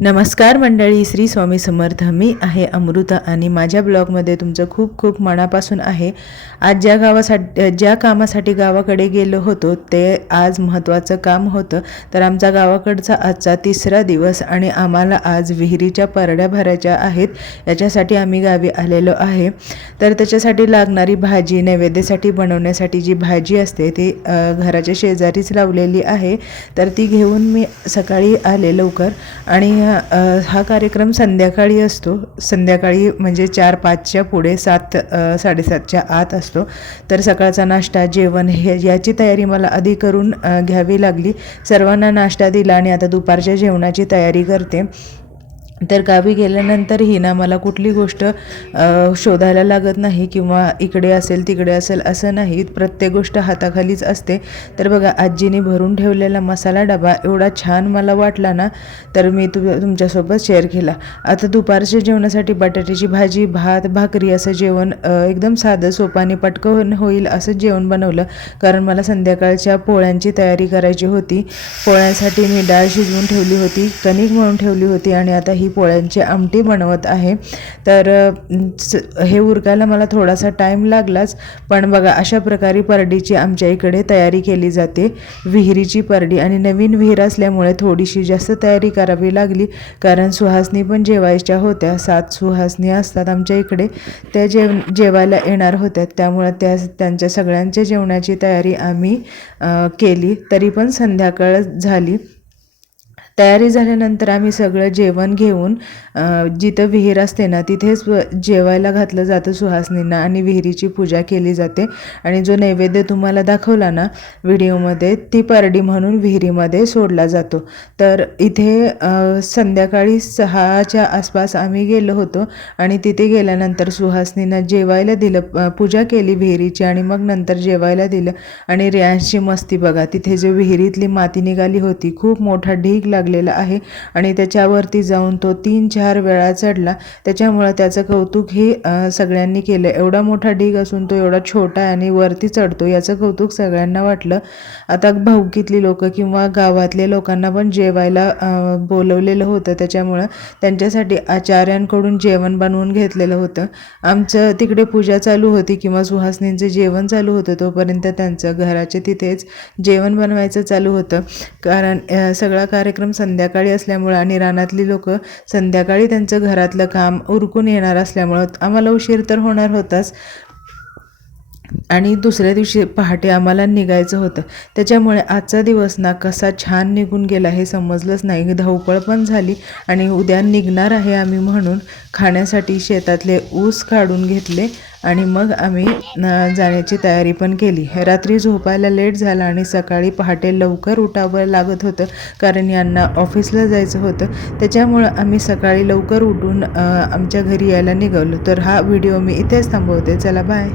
नमस्कार मंडळी श्री स्वामी समर्थ. मी आहे अमृता आणि माझ्या ब्लॉगमध्ये तुमचं खूप खूप मनापासून आहे. आज ज्या गावासाठी ज्या कामासाठी गावाकडे गेलो होतो ते आज महत्त्वाचं काम होतं. तर आमचा गावाकडचा आजचा तिसरा दिवस आणि आम्हाला आज विहिरीच्या परड्या भरायच्या आहेत याच्यासाठी आम्ही गावी आलेलो आहे. तर त्याच्यासाठी लागणारी भाजी नैवेद्यासाठी बनवण्यासाठी जी भाजी असते ती घराच्या शेजारीच लावलेली आहे. तर ती घेऊन मी सकाळी आले लवकर आणि अ, हा कार्यक्रम संध्याकाळी असतो. संध्याकाळी म्हणजे चार पाचच्या पुढे सात साडेसातच्या आत असतो. तर सकाळचा नाश्ता जेवण हे याची तयारी मला आधी करून घ्यावी लागली. सर्वांना नाश्ता दिला आणि आता दुपारच्या जेवणाची तयारी करते. तर गावी गेल्यानंतरही ना मला कुठली गोष्ट शोधायला लागत नाही किंवा इकडे असेल तिकडे असेल असं नाही. प्रत्येक गोष्ट हाताखालीच असते. तर बघा आजीने भरून ठेवलेला मसाला डबा एवढा छान मला वाटला ना तर मी तु तुमच्यासोबत शेअर केला. आता दुपारच्या जेवणासाठी बटाट्याची भाजी भात भाकरी असं जेवण एकदम साधं सोपाने पटकन होईल असं जेवण बनवलं. कारण मला संध्याकाळच्या पोळ्यांची तयारी करायची होती. पोळ्यांसाठी मी डाळ शिजवून ठेवली होती कणिक म्हणून ठेवली होती आणि आता ही पोळ्यांची आमटी बनवत आहे. तर स- हे उरकायला मला थोडासा टाईम लागलाच पण बघा अशा प्रकारे परडीची आमच्या इकडे तयारी केली जाते. विहिरीची परडी आणि नवीन विहीर असल्यामुळे थोडीशी जास्त तयारी करावी लागली कारण सुहासनी पण जेवायच्या होत्या. सात सुहासनी असतात आमच्या इकडे. त्या जेव जेवायला येणार होत्या. त्यामुळे त्या त्यांच्या सगळ्यांच्या जेवणाची तयारी आम्ही केली. तरी पण संध्याकाळ झाली. तयारी झाल्यानंतर आम्ही सगळं जेवण घेऊन जिथं विहीर असते ना तिथेच जेवायला घातलं जातं सुहासनींना आणि विहिरीची पूजा केली जाते. आणि जो नैवेद्य तुम्हाला दाखवला ना व्हिडिओमध्ये ती परडी म्हणून विहिरीमध्ये सोडला जातो. तर इथे संध्याकाळी सहाच्या आसपास आम्ही गेलो होतो आणि तिथे गेल्यानंतर सुहासनींना जेवायला दिलं पूजा केली विहिरीची आणि मग नंतर जेवायला दिलं. आणि रियांशची मस्ती बघा तिथे जे विहिरीतली माती निघाली होती खूप मोठा ढीग लागला. लागलेला आहे आणि त्याच्यावरती जाऊन तो तीन चार वेळा चढला. त्याच्यामुळं त्याचं कौतुक हे सगळ्यांनी केलं. एवढा मोठा ढीग असून तो एवढा छोटा आहे आणि वरती चढतो याचं कौतुक सगळ्यांना वाटलं. आता भाऊकीतली लोक किंवा गावातल्या लोकांना पण जेवायला बोलवलेलं होतं. त्याच्यामुळं त्यांच्यासाठी आचार्यांकडून जेवण बनवून घेतलेलं होतं. आमचं तिकडे पूजा चालू होती किंवा सुहासनींचं जेवण चालू होतं तोपर्यंत त्यांचं घराच्या तिथेच जेवण बनवायचं चालू होतं. कारण सगळा कार्यक्रम संध्याकाळी असल्यामुळं आणि रानातली लोक संध्याकाळी त्यांचं घरातलं काम उरकून येणार असल्यामुळं आम्हाला उशीर तर होणार होताच. आणि दुसऱ्या दिवशी पहाटे आम्हाला निघायचं होतं. त्याच्यामुळे आजचा दिवस ना कसा छान निघून गेला हे समजलंच नाही. धावपळ पण झाली आणि उद्या निघणार आहे आम्ही म्हणून खाण्यासाठी शेतातले ऊस काढून घेतले आणि मग आम्ही जाण्याची तयारी पण केली. रात्री झोपायला लेट झाला आणि सकाळी पहाटे लवकर उठावं लागत होतं कारण यांना ऑफिसला जायचं होतं. त्याच्यामुळं आम्ही सकाळी लवकर उठून आमच्या घरी यायला निघालो. तर हा व्हिडिओ मी इथेच थांबवते. चला बाय.